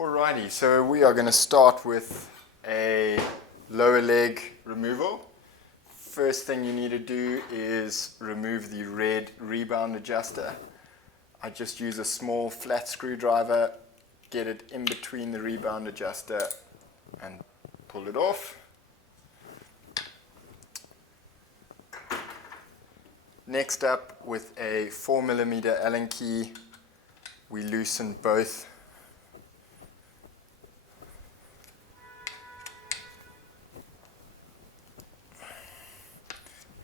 Alrighty, so we are going to start with a lower leg removal. First thing you need to do is remove the red rebound adjuster. I just use a small flat screwdriver, get it in between the rebound adjuster and pull it off. Next up, with a 4mm Allen key, we loosen both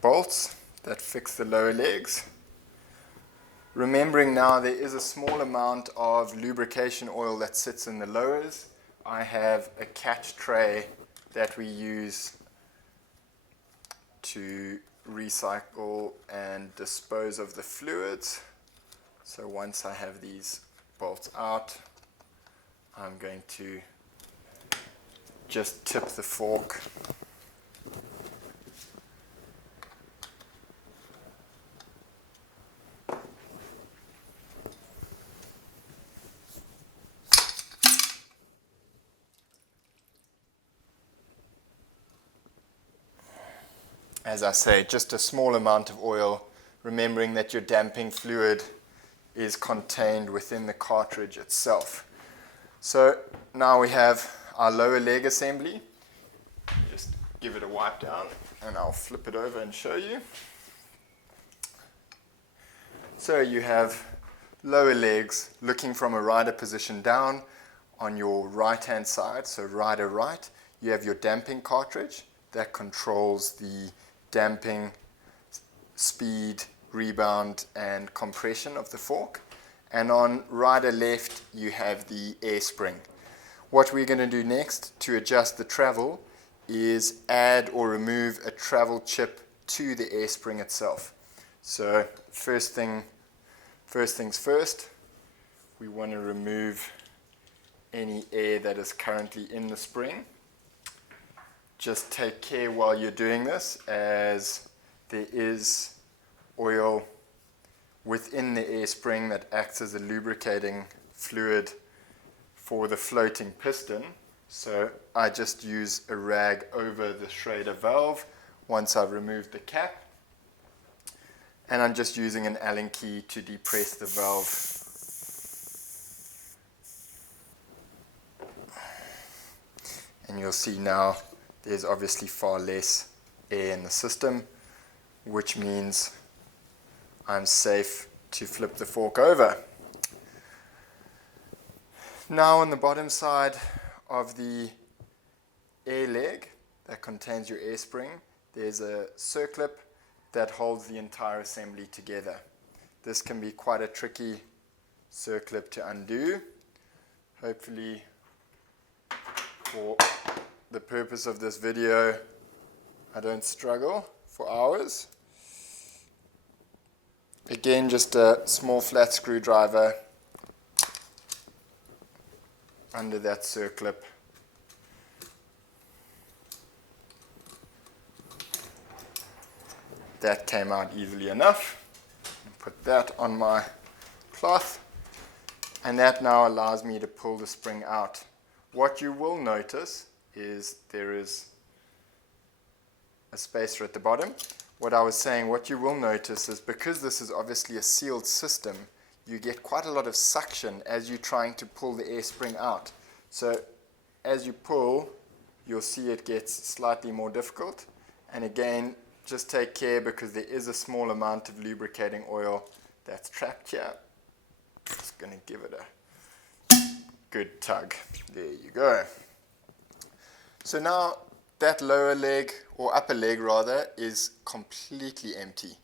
bolts that fix the lower legs. Remembering now there is a small amount of lubrication oil that sits in the lowers. I have a catch tray that we use to recycle and dispose of the fluids. So once I have these bolts out, I'm going to just tip the fork as I say, just a small amount of oil, remembering that your damping fluid is contained within the cartridge itself. So now we have our lower leg assembly. Just give it a wipe down and I'll flip it over and show you. So you have lower legs looking from a rider position down on your right hand side, so rider right. You have your damping cartridge that controls the damping, speed, rebound and compression of the fork, and on rider left you have the air spring. What we're going to do next to adjust the travel is add or remove a travel chip to the air spring itself. So first things first, we want to remove any air that is currently in the spring. Just take care while you're doing this, as there is oil within the air spring that acts as a lubricating fluid for the floating piston. So I just use a rag over the Schrader valve once I've removed the cap, and I'm just using an Allen key to depress the valve. And you'll see now there's obviously far less air in the system, which means I'm safe to flip the fork over. Now on the bottom side of the air leg that contains your air spring, there's a circlip that holds the entire assembly together. This can be quite a tricky circlip to undo. Hopefully, for the purpose of this video, I don't struggle for hours. Again, just a small flat screwdriver under that circlip. That came out easily enough. Put that on my cloth, and that now allows me to pull the spring out. What you will notice is there is a spacer at the bottom. What I was saying, what you will notice is, because this is obviously a sealed system, you get quite a lot of suction as you're trying to pull the air spring out. So as you pull, you'll see it gets slightly more difficult. And again, just take care, because there is a small amount of lubricating oil that's trapped here. Just going to give it a good tug. There you go. So now that lower leg, or upper leg rather, is completely empty.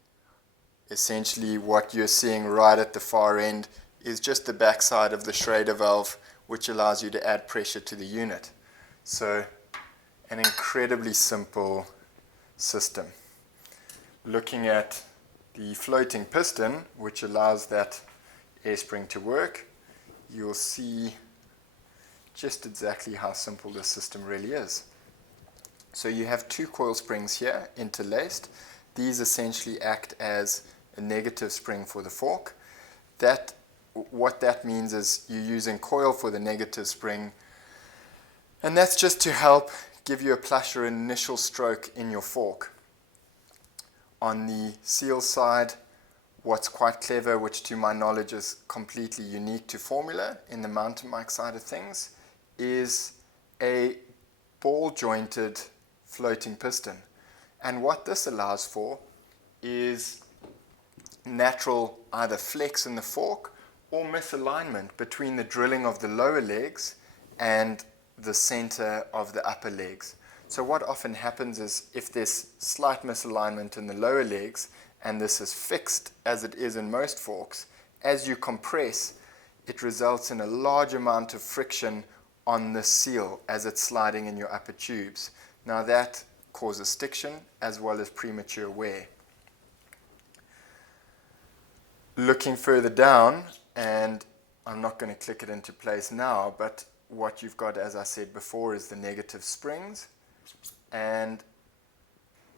Essentially what you're seeing right at the far end is just the backside of the Schrader valve, which allows you to add pressure to the unit. So an incredibly simple system. Looking at the floating piston, which allows that air spring to work, you'll see just exactly how simple this system really is. So you have two coil springs here interlaced. These essentially act as a negative spring for the fork. That what that means is you're using coil for the negative spring, and that's just to help give you a plush or initial stroke in your fork. On the seal side, what's quite clever, which to my knowledge is completely unique to Formula in the mountain bike side of things, is a ball jointed floating piston. And what this allows for is natural either flex in the fork or misalignment between the drilling of the lower legs and the center of the upper legs. So what often happens is if there's slight misalignment in the lower legs and this is fixed as it is in most forks, as you compress, it results in a large amount of friction on the seal as it's sliding in your upper tubes. Now that causes stiction as well as premature wear. Looking further down, and I'm not going to click it into place now, but what you've got, as I said before, is the negative springs, and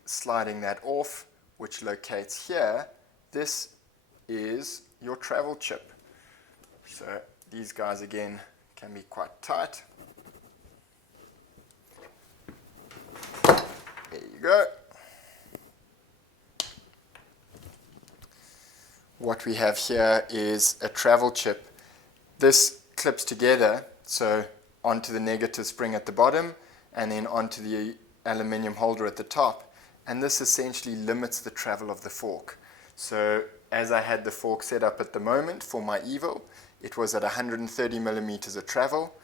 sliding that off, which locates here, this is your travel chip. So these guys again can be quite tight. There you go. What we have here is a travel chip. This clips together, so onto the negative spring at the bottom and then onto the aluminium holder at the top, and this essentially limits the travel of the fork. So as I had the fork set up at the moment for my Evo, it was at 130 millimeters of travel.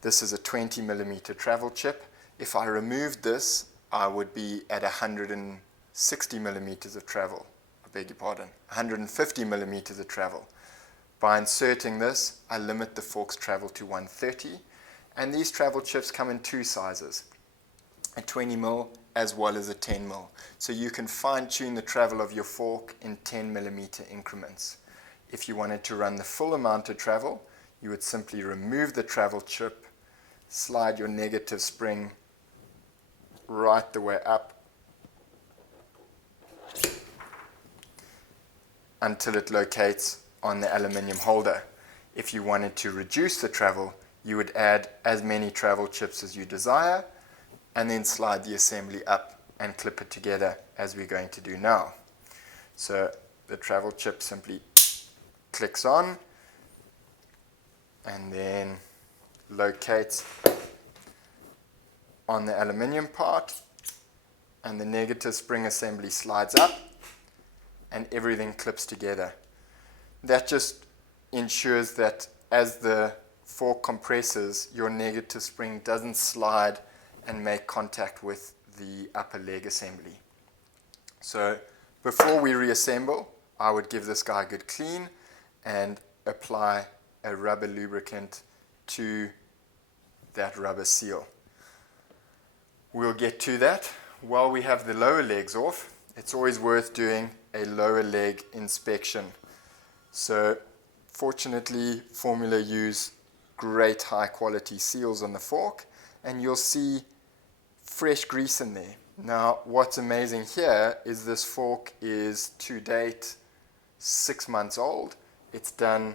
This is a 20 millimeter travel chip. If I removed this, I would be at 160 millimeters of travel. I beg your pardon, 150 millimeters of travel. By inserting this, I limit the fork's travel to 130, and these travel chips come in two sizes, a 20 mil as well as a 10 mil. So you can fine tune the travel of your fork in 10 millimeter increments. If you wanted to run the full amount of travel, you would simply remove the travel chip, slide your negative spring right the way up until it locates on the aluminium holder. If you wanted to reduce the travel, you would add as many travel chips as you desire and then slide the assembly up and clip it together as we're going to do now. So the travel chip simply clicks on and then locates on the aluminium part, and the negative spring assembly slides up and everything clips together. That just ensures that as the fork compresses, your negative spring doesn't slide and make contact with the upper leg assembly. So before we reassemble, I would give this guy a good clean and apply a rubber lubricant to that rubber seal. We'll get to that. While we have the lower legs off, it's always worth doing a lower leg inspection. So fortunately, Formula use great high quality seals on the fork, and you'll see fresh grease in there. Now what's amazing here is this fork is to date 6 months old. It's done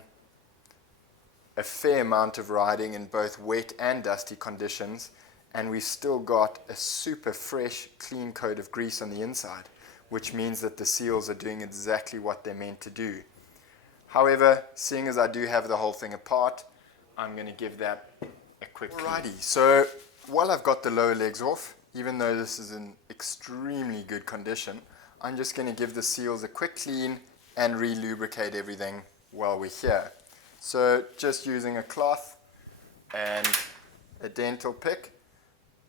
a fair amount of riding in both wet and dusty conditions, and we've still got a super fresh, clean coat of grease on the inside, which means that the seals are doing exactly what they're meant to do. However, seeing as I do have the whole thing apart, I'm going to give that a quick clean. Alrighty, so while I've got the lower legs off, even though this is in extremely good condition, I'm just going to give the seals a quick clean and re-lubricate everything while we're here. So just using a cloth and a dental pick,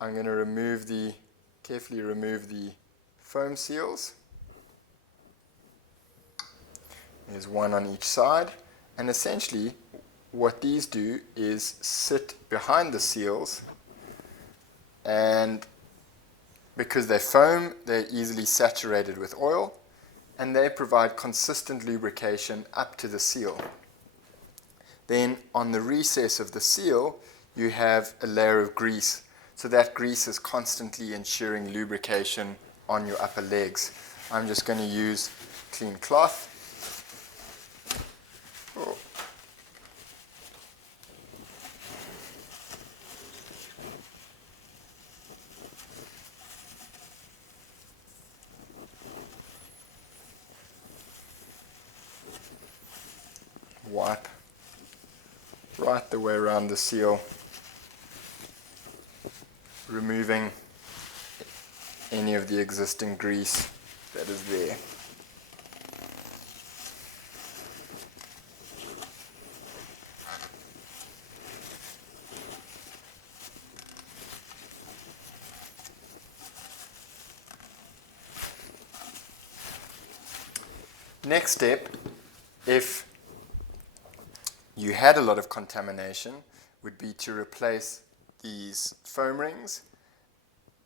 I'm going to carefully remove the foam seals. There's one on each side, and essentially what these do is sit behind the seals, and because they're foam, they're easily saturated with oil, and they provide consistent lubrication up to the seal. Then on the recess of the seal, you have a layer of grease. So that grease is constantly ensuring lubrication on your upper legs. I'm just going to use clean cloth right the way around the seal, removing any of the existing grease that is there. Next step, if you had a lot of contamination, would be to replace these foam rings.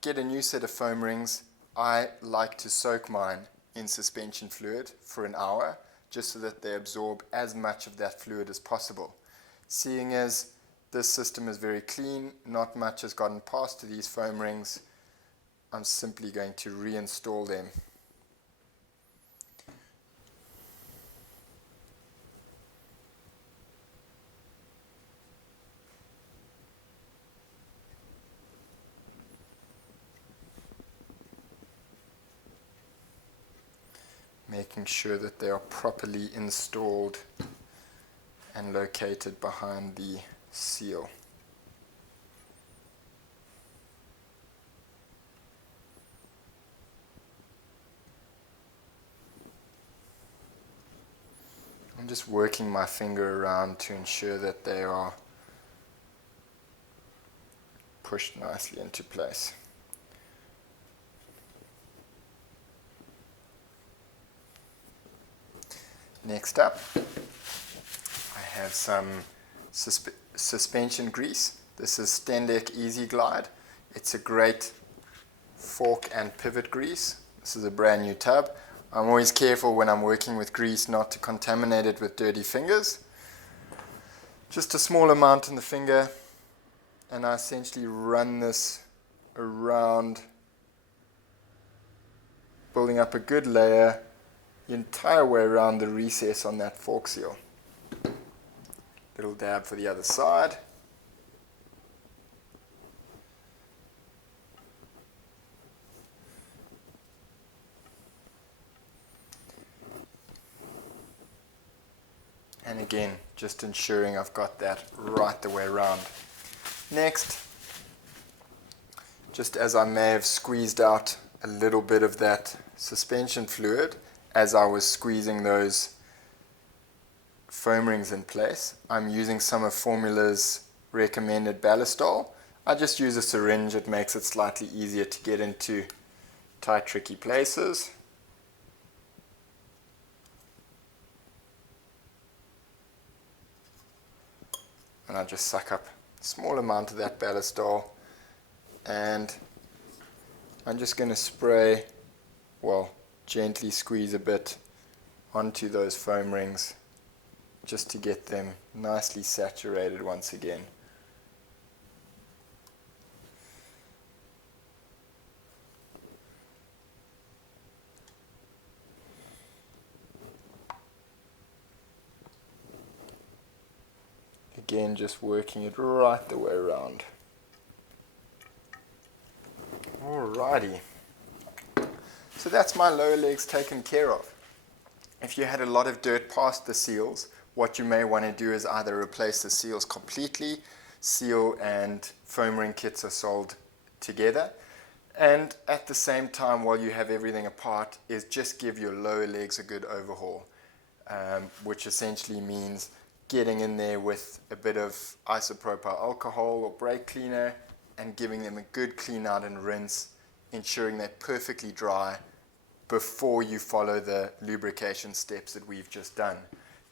Get a new set of foam rings. I like to soak mine in suspension fluid for an hour, just so that they absorb as much of that fluid as possible. Seeing as this system is very clean, not much has gotten past to these foam rings, I'm simply going to reinstall them. Making sure that they are properly installed and located behind the seal. I'm just working my finger around to ensure that they are pushed nicely into place. Next up, I have some suspension grease. This is Stendek Easy Glide. It's a great fork and pivot grease. This is a brand new tub. I'm always careful when I'm working with grease not to contaminate it with dirty fingers. Just a small amount in the finger, and I essentially run this around, building up a good layer the entire way around the recess on that fork seal. Little dab for the other side. And again, just ensuring I've got that right the way around. Next, just as I may have squeezed out a little bit of that suspension fluid as I was squeezing those foam rings in place, I'm using some of Formula's recommended ballistol. I just use a syringe. It makes it slightly easier to get into tight, tricky places. And I just suck up a small amount of that ballistol, and I'm just going to spray, well, gently squeeze a bit onto those foam rings just to get them nicely saturated once again. Again, just working it right the way around. Alrighty. So that's my lower legs taken care of. If you had a lot of dirt past the seals, what you may want to do is either replace the seals completely. Seal and foam ring kits are sold together. And at the same time, while you have everything apart, is just give your lower legs a good overhaul, which essentially means getting in there with a bit of isopropyl alcohol or brake cleaner and giving them a good clean out and rinse, ensuring they're perfectly dry before you follow the lubrication steps that we've just done.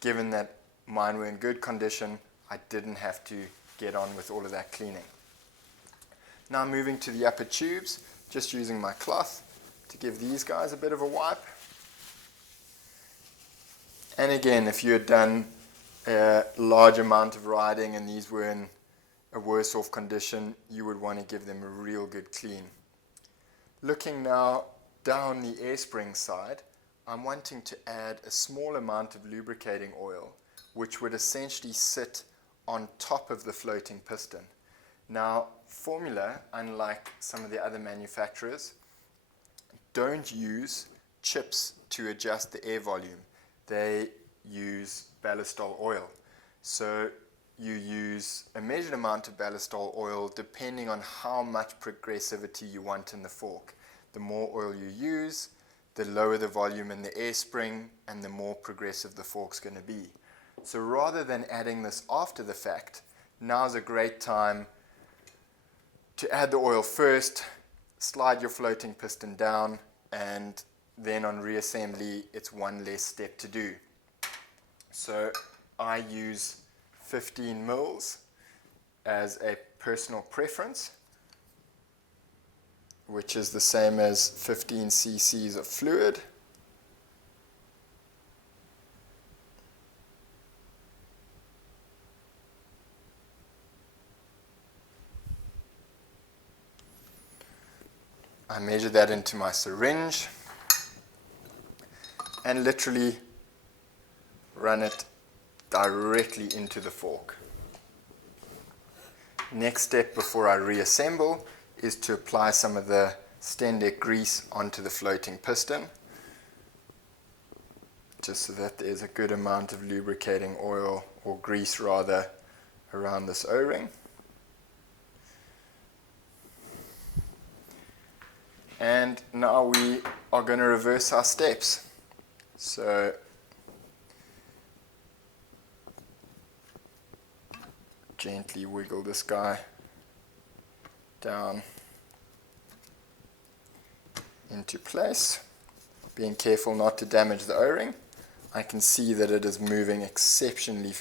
Given that mine were in good condition, I didn't have to get on with all of that cleaning. Now moving to the upper tubes, just using my cloth to give these guys a bit of a wipe. And again, if you had done a large amount of riding and these were in a worse off condition, you would want to give them a real good clean. Looking now down the air spring side, I'm wanting to add a small amount of lubricating oil, which would essentially sit on top of the floating piston. Now, Formula, unlike some of the other manufacturers, don't use chips to adjust the air volume. They use ballistol oil. So you use a measured amount of ballistol oil depending on how much progressivity you want in the fork. The more oil you use, the lower the volume in the air spring and the more progressive the fork's going to be. So rather than adding this after the fact, now's a great time to add the oil first, slide your floating piston down, and then on reassembly it's one less step to do. So I use 15 mils as a personal preference, which is the same as 15 cc's of fluid. I measure that into my syringe and literally run it directly into the fork. Next step before I reassemble is to apply some of the Stendek grease onto the floating piston, just so that there's a good amount of lubricating oil, or grease rather, around this O-ring. And now we are going to reverse our steps. So gently wiggle this guy down into place, being careful not to damage the O-ring. I can see that it is moving exceptionally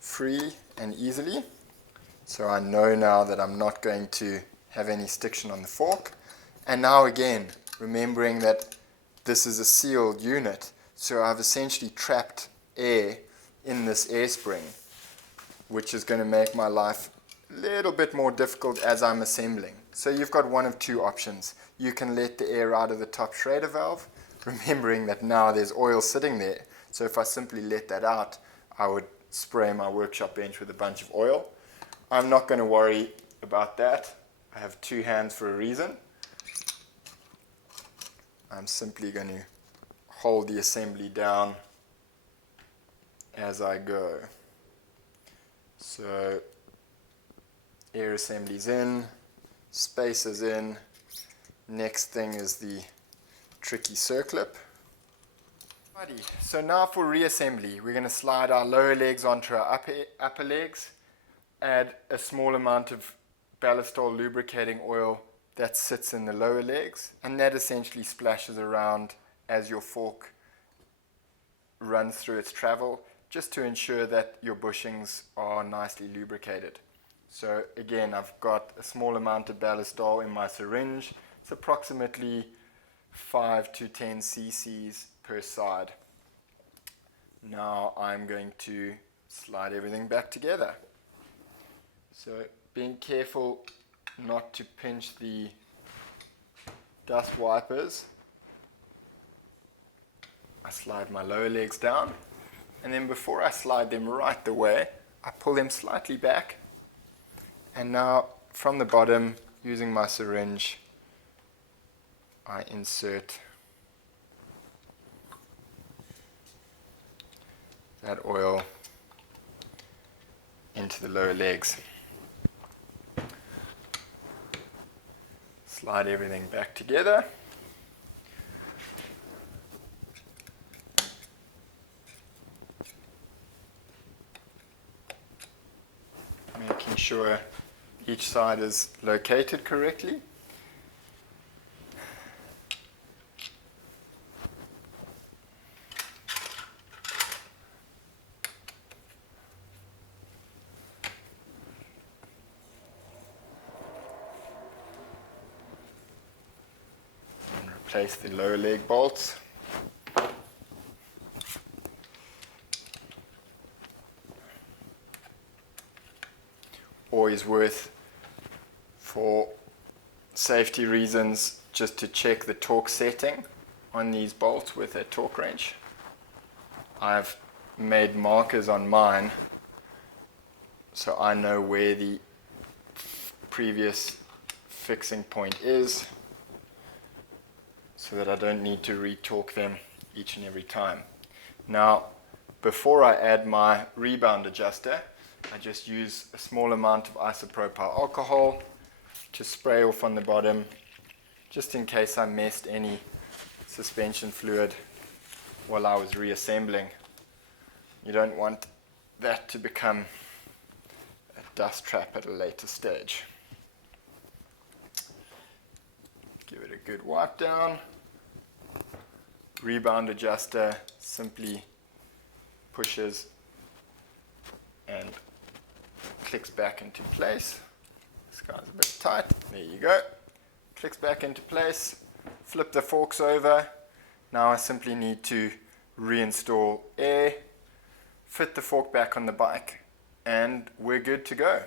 free and easily, so I know now that I'm not going to have any stiction on the fork. And now again, remembering that this is a sealed unit, so I've essentially trapped air in this air spring, which is going to make my life a little bit more difficult as I'm assembling. So you've got one of two options. You can let the air out of the top Schrader valve, remembering that now there's oil sitting there. So if I simply let that out, I would spray my workshop bench with a bunch of oil. I'm not going to worry about that. I have two hands for a reason. I'm simply going to hold the assembly down as I go. So air assembly's in, spacer's in. Next thing is the tricky circlip. Alrighty, so now for reassembly, we're going to slide our lower legs onto our upper legs, add a small amount of ballistol lubricating oil that sits in the lower legs, and that essentially splashes around as your fork runs through its travel, just to ensure that your bushings are nicely lubricated. So again, I've got a small amount of ballistol in my syringe. It's approximately 5 to 10 cc's per side. Now I'm going to slide everything back together. So being careful not to pinch the dust wipers, I slide my lower legs down, and then before I slide them right the way, I pull them slightly back, and now from the bottom, using my syringe, I insert that oil into the lower legs. Slide everything back together. Making sure each side is located correctly. Replace the lower leg bolts. Always worth, for safety reasons, just to check the torque setting on these bolts with a torque wrench. I've made markers on mine so I know where the previous fixing point is, so that I don't need to re-torque them each and every time. Now, before I add my rebound adjuster, I just use a small amount of isopropyl alcohol to spray off on the bottom, just in case I messed any suspension fluid while I was reassembling. You don't want that to become a dust trap at a later stage. Give it a good wipe down. Rebound adjuster simply pushes and clicks back into place. This guy's a bit tight. There you go. Clicks back into place. Flip the forks over. Now I simply need to reinstall air, fit the fork back on the bike, and we're good to go.